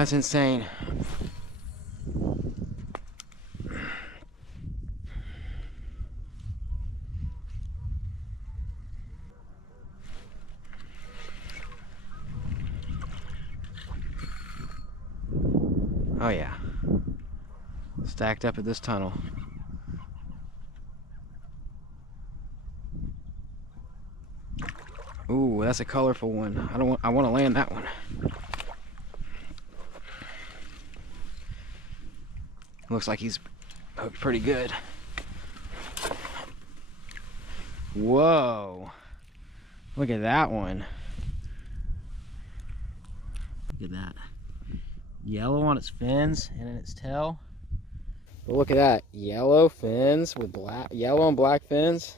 That's insane. Oh yeah. Stacked up at this tunnel. Ooh, that's a colorful one. I want to land that one. Looks like he's hooked pretty good. Whoa. Look at that one. Look at that. Yellow on its fins and in its tail. But look at that. Yellow fins with black, yellow and black fins.